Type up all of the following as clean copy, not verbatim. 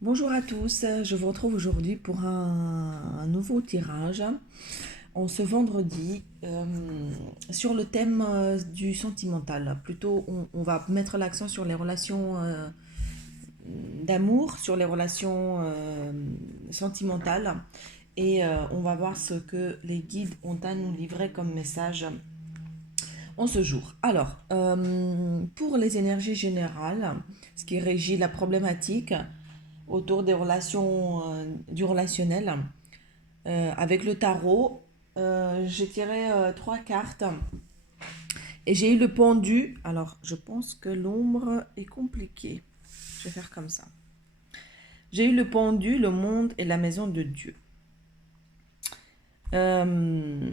Bonjour à tous, je vous retrouve aujourd'hui pour un nouveau tirage en ce vendredi sur le thème du sentimental. Plutôt, on va mettre l'accent sur les relations d'amour, sur les relations sentimentales et on va voir ce que les guides ont à nous livrer comme message en ce jour. Alors, pour les énergies générales, ce qui régit la problématique, autour des relations, du relationnel. Avec le tarot, j'ai tiré trois cartes et j'ai eu le pendu. Alors, je pense que l'ombre est compliquée. Je vais faire comme ça. J'ai eu le pendu, le monde et la maison de Dieu. Euh,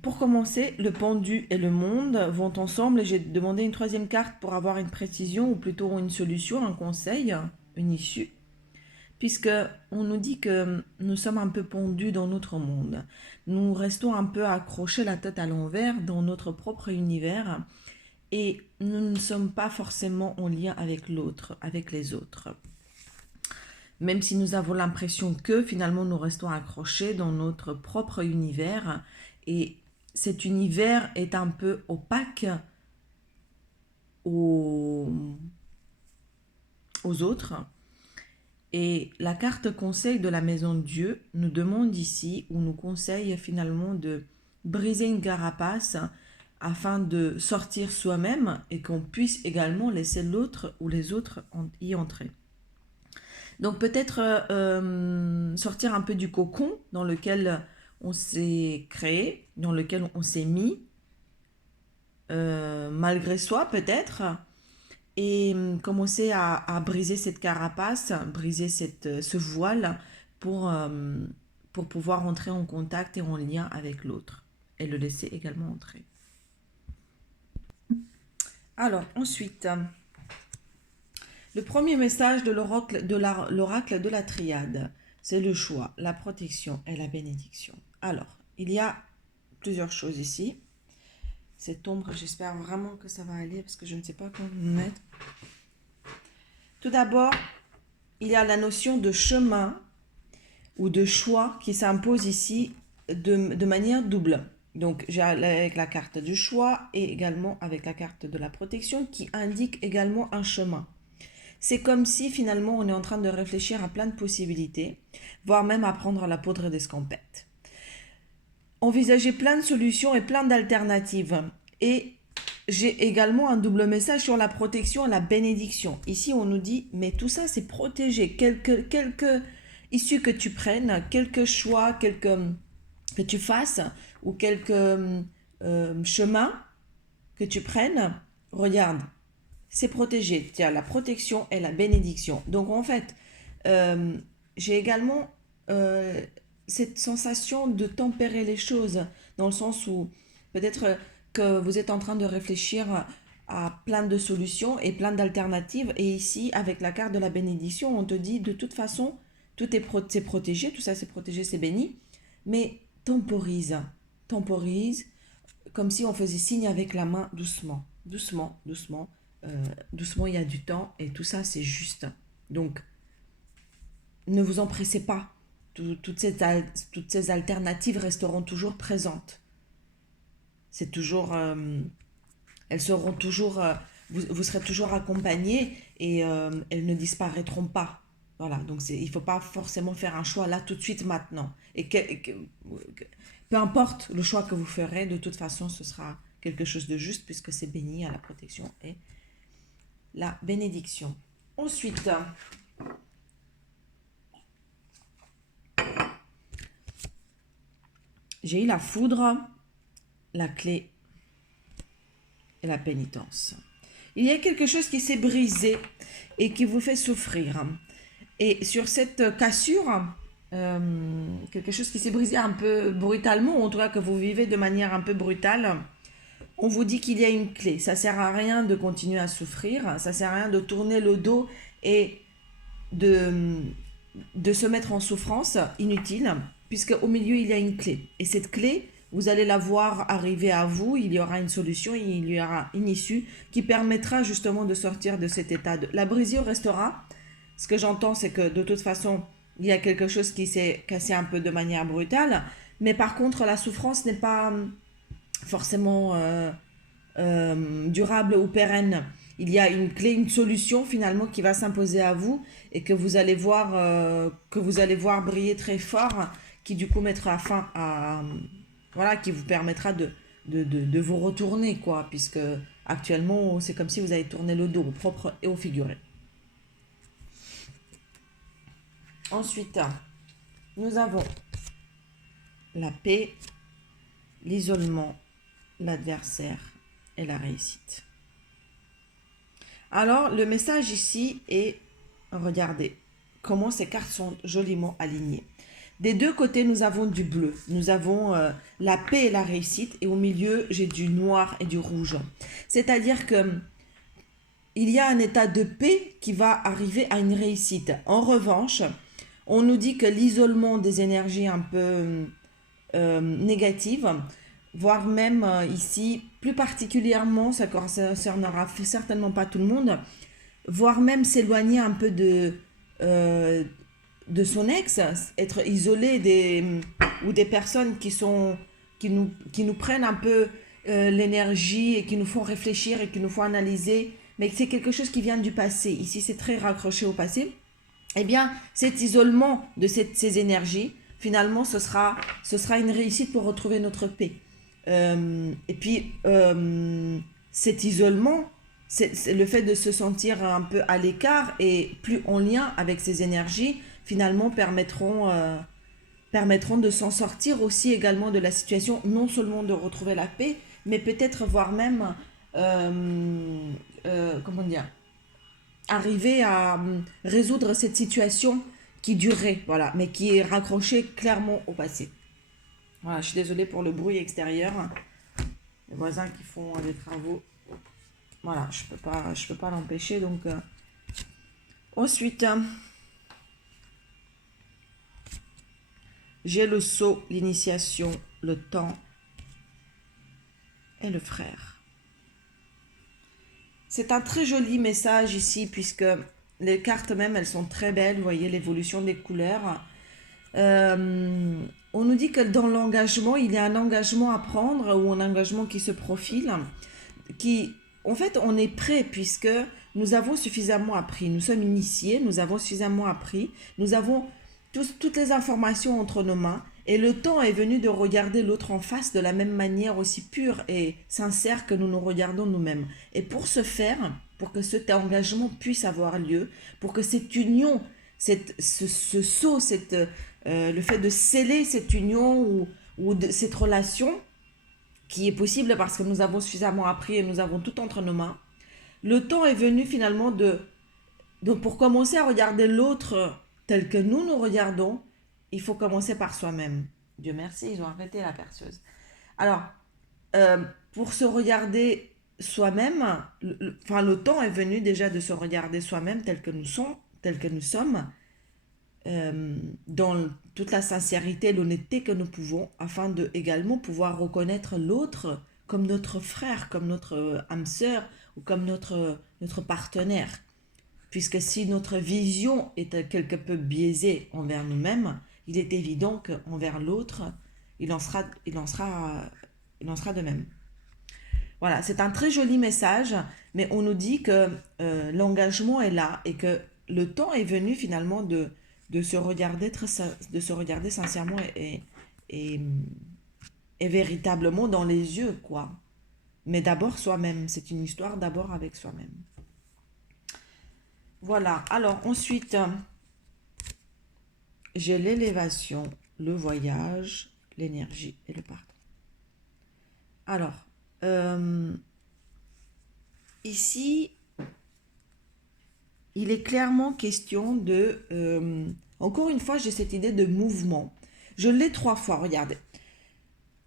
pour commencer, le pendu et le monde vont ensemble et j'ai demandé une troisième carte pour avoir une précision ou plutôt une solution, un conseil, une issue. Puisque on nous dit que nous sommes un peu pendus dans notre monde. Nous restons un peu accrochés la tête à l'envers dans notre propre univers et nous ne sommes pas forcément en lien avec l'autre, avec les autres. Même si nous avons l'impression que finalement nous restons accrochés dans notre propre univers et cet univers est un peu opaque aux, aux autres. Et la carte conseil de la maison de Dieu nous demande ici, ou nous conseille finalement de briser une carapace afin de sortir soi-même et qu'on puisse également laisser l'autre ou les autres y entrer. Donc peut-être sortir un peu du cocon dans lequel on s'est créé, dans lequel on s'est mis, malgré soi peut-être, et commencer à briser cette carapace, briser ce voile pour, euh, pour pouvoir entrer en contact et en lien avec l'autre et le laisser également entrer. Alors, ensuite, le premier message de l'oracle de la triade, c'est le choix, la protection et la bénédiction. Alors, il y a plusieurs choses ici. Cette ombre, j'espère vraiment que ça va aller parce que je ne sais pas comment mettre. Tout d'abord, il y a la notion de chemin ou de choix qui s'impose ici de manière double. Donc j'ai avec la carte du choix et également avec la carte de la protection qui indique également un chemin. C'est comme si finalement on est en train de réfléchir à plein de possibilités, voire même à prendre la poudre d'escampette. Envisager plein de solutions et plein d'alternatives. Et j'ai également un double message sur la protection et la bénédiction. Ici, on nous dit, mais tout ça, c'est protégé. Quelque issue que tu prennes, quelques choix, que tu fasses, ou quelques chemins que tu prennes, regarde, c'est protégé. Tu as la protection et la bénédiction. Donc, en fait, j'ai également cette sensation de tempérer les choses, dans le sens où peut-être que vous êtes en train de réfléchir à plein de solutions et plein d'alternatives. Et ici, avec la carte de la bénédiction, on te dit de toute façon, tout est c'est protégé, tout ça c'est protégé, c'est béni. Mais temporise, temporise, comme si on faisait signe avec la main doucement, doucement, doucement. Doucement, il y a du temps et tout ça c'est juste. Donc, ne vous empressez pas. Toutes ces alternatives resteront toujours présentes. C'est toujours, elles seront toujours, vous serez toujours accompagnés et elles ne disparaîtront pas. Voilà, donc il ne faut pas forcément faire un choix là tout de suite maintenant. Peu importe le choix que vous ferez, de toute façon, ce sera quelque chose de juste puisque c'est béni à la protection et la bénédiction. Ensuite, j'ai eu la foudre, la clé et la pénitence. Il y a quelque chose qui s'est brisé et qui vous fait souffrir. Et sur cette cassure, quelque chose qui s'est brisé un peu brutalement, ou en tout cas que vous vivez de manière un peu brutale, on vous dit qu'il y a une clé. Ça sert à rien de continuer à souffrir, ça sert à rien de tourner le dos et de, de se mettre en souffrance inutile, puisque au milieu il y a une clé. Et cette clé vous allez la voir arriver à vous, il y aura une solution, il y aura une issue qui permettra justement de sortir de cet état. La brisure restera. Ce que j'entends, c'est que de toute façon, il y a quelque chose qui s'est cassé un peu de manière brutale, mais par contre, la souffrance n'est pas forcément durable ou pérenne. Il y a une clé, une solution finalement qui va s'imposer à vous et que vous allez voir briller très fort, qui du coup mettra fin à voilà, qui vous permettra de vous retourner quoi, puisque actuellement c'est comme si vous avez tourné le dos au propre et au figuré. Ensuite, nous avons la paix, l'isolement, l'adversaire et la réussite. Alors, le message ici est, regardez, comment ces cartes sont joliment alignées. Des deux côtés, nous avons du bleu. Nous avons la paix et la réussite. Et au milieu, j'ai du noir et du rouge. C'est-à-dire que il y a un état de paix qui va arriver à une réussite. En revanche, on nous dit que l'isolement des énergies un peu négatives, voire même ici, plus particulièrement, ça ne concernera certainement pas tout le monde, voire même s'éloigner un peu de son ex, être isolé ou des personnes qui nous prennent un peu l'énergie et qui nous font réfléchir et qui nous font analyser, mais c'est quelque chose qui vient du passé. Ici, c'est très raccroché au passé. Eh bien, cet isolement de ces énergies, finalement, ce sera une réussite pour retrouver notre paix. Et puis, cet isolement, c'est le fait de se sentir un peu à l'écart et plus en lien avec ces énergies, finalement, permettront de s'en sortir aussi également de la situation, non seulement de retrouver la paix, mais peut-être voire même, comment dire, arriver à résoudre cette situation qui durait, voilà, mais qui est raccrochée clairement au passé. Voilà, je suis désolée pour le bruit extérieur. Les voisins qui font des travaux. Voilà, je peux pas l'empêcher. Donc, ensuite, j'ai le sceau, l'initiation, le temps et le frère. C'est un très joli message ici, puisque les cartes même, elles sont très belles. Vous voyez l'évolution des couleurs. On nous dit que dans l'engagement, il y a un engagement à prendre ou un engagement qui se profile. En fait, on est prêt puisque nous avons suffisamment appris. Nous sommes initiés, nous avons suffisamment appris. Nous avons toutes les informations entre nos mains. Et le temps est venu de regarder l'autre en face de la même manière aussi pure et sincère que nous nous regardons nous-mêmes. Et pour ce faire, pour que cet engagement puisse avoir lieu, pour que cette union, ce saut, le fait de sceller cette union ou cette relation, qui est possible parce que nous avons suffisamment appris et nous avons tout entre nos mains, le temps est venu finalement pour commencer à regarder l'autre tel que nous nous regardons. Il faut commencer par soi-même. Dieu merci, ils ont arrêté la perceuse. Alors, pour se regarder soi-même, le temps est venu déjà de se regarder soi-même tel que nous sommes, dans toute la sincérité et l'honnêteté que nous pouvons, afin de également pouvoir reconnaître l'autre comme notre frère, comme notre âme sœur ou comme notre partenaire. Puisque si notre vision est quelque peu biaisée envers nous-mêmes, il est évident qu'envers l'autre, il en sera de même. Voilà, c'est un très joli message, mais on nous dit que l'engagement est là et que le temps est venu finalement de se regarder sincèrement et véritablement dans les yeux, quoi. Mais d'abord soi-même, c'est une histoire d'abord avec soi-même. Voilà, alors ensuite, j'ai l'élévation, le voyage, l'énergie et le pardon. Alors, ici, il est clairement question de... encore une fois, j'ai cette idée de mouvement. Je l'ai 3 fois, regardez.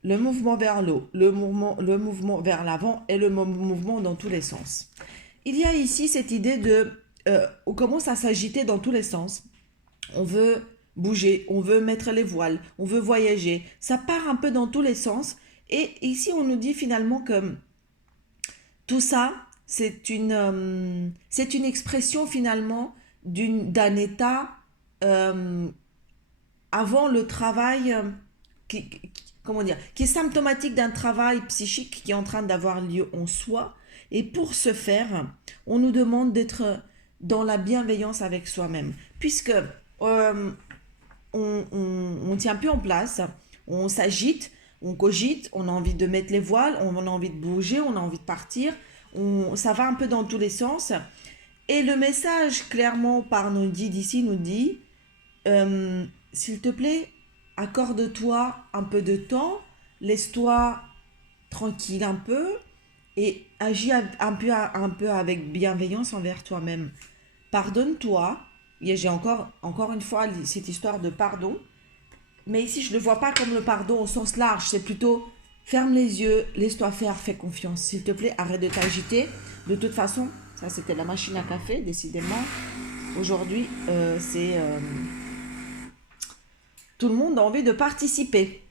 Le mouvement vers l'eau, le mouvement vers l'avant et le mouvement dans tous les sens. Il y a ici cette idée on commence à s'agiter dans tous les sens. On veut bouger, on veut mettre les voiles, on veut voyager. Ça part un peu dans tous les sens. Et ici, on nous dit finalement que tout ça, c'est une expression finalement d'un état euh, avant le travail, comment dire, qui est symptomatique d'un travail psychique qui est en train d'avoir lieu en soi. Et pour ce faire, on nous demande d'être dans la bienveillance avec soi-même. Puisque on tient plus en place, on s'agite, on cogite, on a envie de mettre les voiles, on a envie de bouger, on a envie de partir, ça va un peu dans tous les sens. Et le message clairement par nos guides ici nous dit, s'il te plaît, accorde-toi un peu de temps, laisse-toi tranquille un peu et agis un peu avec bienveillance envers toi-même. Pardonne-toi. J'ai encore une fois cette histoire de pardon. Mais ici, je ne le vois pas comme le pardon au sens large. C'est plutôt ferme les yeux, laisse-toi faire, fais confiance. S'il te plaît, arrête de t'agiter. De toute façon, ça c'était la machine à café, décidément. Aujourd'hui, tout le monde a envie de participer.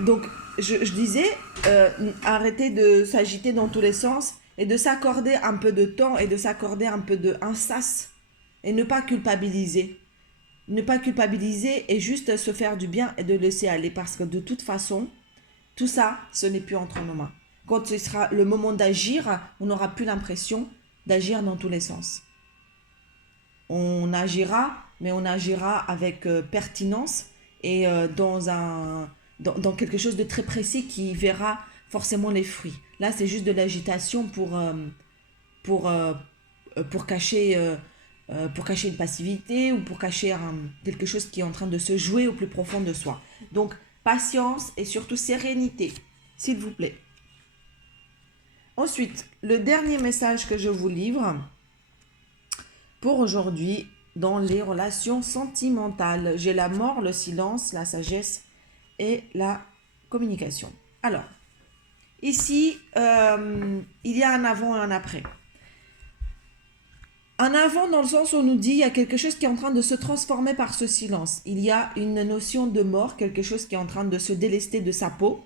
Donc, je disais, arrêter de s'agiter dans tous les sens et de s'accorder un peu de temps et de s'accorder un sas et ne pas culpabiliser. Ne pas culpabiliser et juste se faire du bien et de laisser aller parce que de toute façon, tout ça, ce n'est plus entre nos mains. Quand ce sera le moment d'agir, on n'aura plus l'impression d'agir dans tous les sens. On agira, mais on agira avec pertinence et dans quelque chose de très précis qui verra forcément les fruits. Là, c'est juste de l'agitation pour, cacher une passivité ou pour cacher quelque chose qui est en train de se jouer au plus profond de soi. Donc, patience et surtout sérénité, s'il vous plaît. Ensuite, le dernier message que je vous livre pour aujourd'hui dans les relations sentimentales. J'ai la mort, le silence, la sagesse et la communication. Alors, ici, il y a un avant et un après. Un avant dans le sens où on nous dit il y a quelque chose qui est en train de se transformer par ce silence. Il y a une notion de mort, quelque chose qui est en train de se délester de sa peau,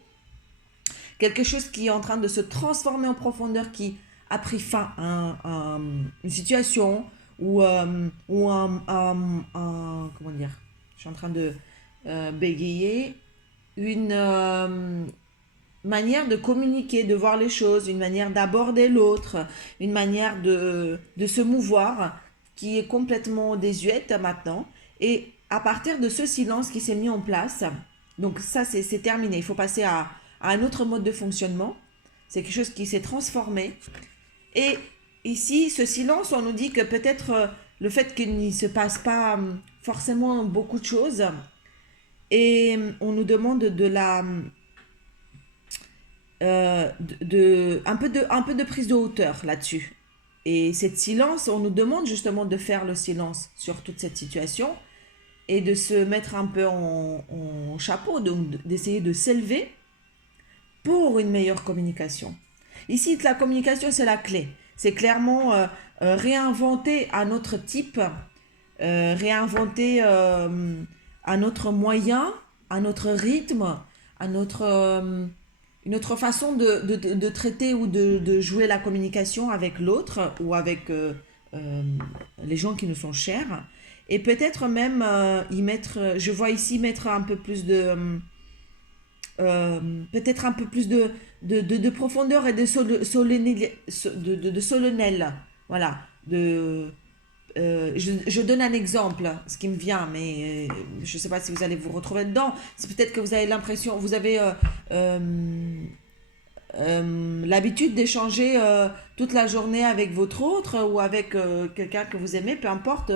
quelque chose qui est en train de se transformer en profondeur, qui a pris fin à une situation ou comment dire, je suis en train de bégayer, une manière de communiquer, de voir les choses, une manière d'aborder l'autre, une manière de se mouvoir qui est complètement désuète maintenant. Et à partir de ce silence qui s'est mis en place, donc ça c'est terminé, il faut passer à un autre mode de fonctionnement. C'est quelque chose qui s'est transformé. Et ici, ce silence, on nous dit que peut-être le fait qu'il ne se passe pas forcément beaucoup de choses, et on nous demande un peu de prise de hauteur là-dessus. Et cette silence, on nous demande justement de faire le silence sur toute cette situation et de se mettre un peu en chapeau, donc d'essayer de s'élever pour une meilleure communication. Ici, la communication, c'est la clé. C'est clairement réinventer un autre type, réinventer un autre moyen, un autre rythme, une autre façon de traiter ou de jouer la communication avec l'autre ou avec les gens qui nous sont chers. Et peut-être même je vois ici mettre un peu plus peut-être un peu plus de profondeur et de solennel. Voilà. Je donne un exemple, ce qui me vient, mais je ne sais pas si vous allez vous retrouver dedans. C'est peut-être que vous avez l'impression, vous avez l'habitude d'échanger toute la journée avec votre autre ou avec quelqu'un que vous aimez, peu importe,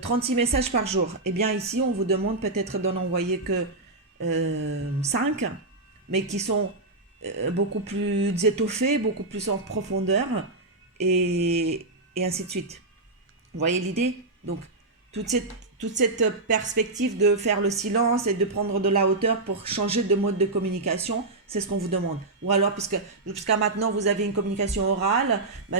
36 messages par jour. Eh bien ici, on vous demande peut-être d'en envoyer que 5, mais qui sont beaucoup plus étoffés, beaucoup plus en profondeur, et ainsi de suite. Vous voyez l'idée? Donc, toute cette perspective de faire le silence et de prendre de la hauteur pour changer de mode de communication, c'est ce qu'on vous demande. Ou alors, puisque jusqu'à maintenant, vous avez une communication orale, bah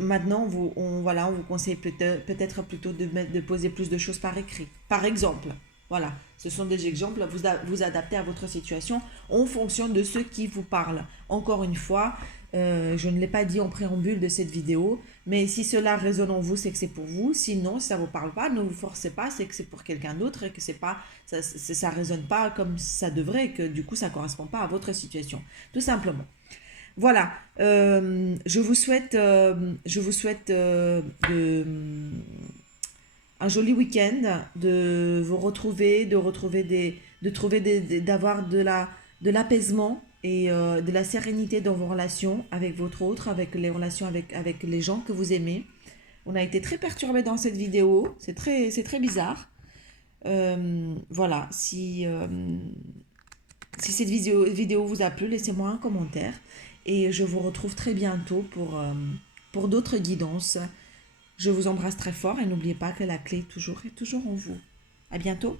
maintenant, on vous conseille peut-être plutôt de poser plus de choses par écrit. Par exemple, voilà, ce sont des exemples, vous adaptez à votre situation en fonction de ce qui vous parle. Encore une fois, je ne l'ai pas dit en préambule de cette vidéo, mais si cela résonne en vous, c'est que c'est pour vous. Sinon, si ça ne vous parle pas, ne vous forcez pas, c'est que c'est pour quelqu'un d'autre et que ça résonne pas comme ça devrait et que du coup, ça ne correspond pas à votre situation. Tout simplement. Voilà, je vous souhaite un joli week-end, de vous retrouver, d'avoir de l'apaisement et de la sérénité dans vos relations avec votre autre, avec les relations avec les gens que vous aimez. On a été très perturbés dans cette vidéo, c'est très bizarre. Voilà, si cette vidéo vous a plu, laissez-moi un commentaire et je vous retrouve très bientôt pour d'autres guidances. Je vous embrasse très fort et n'oubliez pas que la clé est toujours en vous. À bientôt.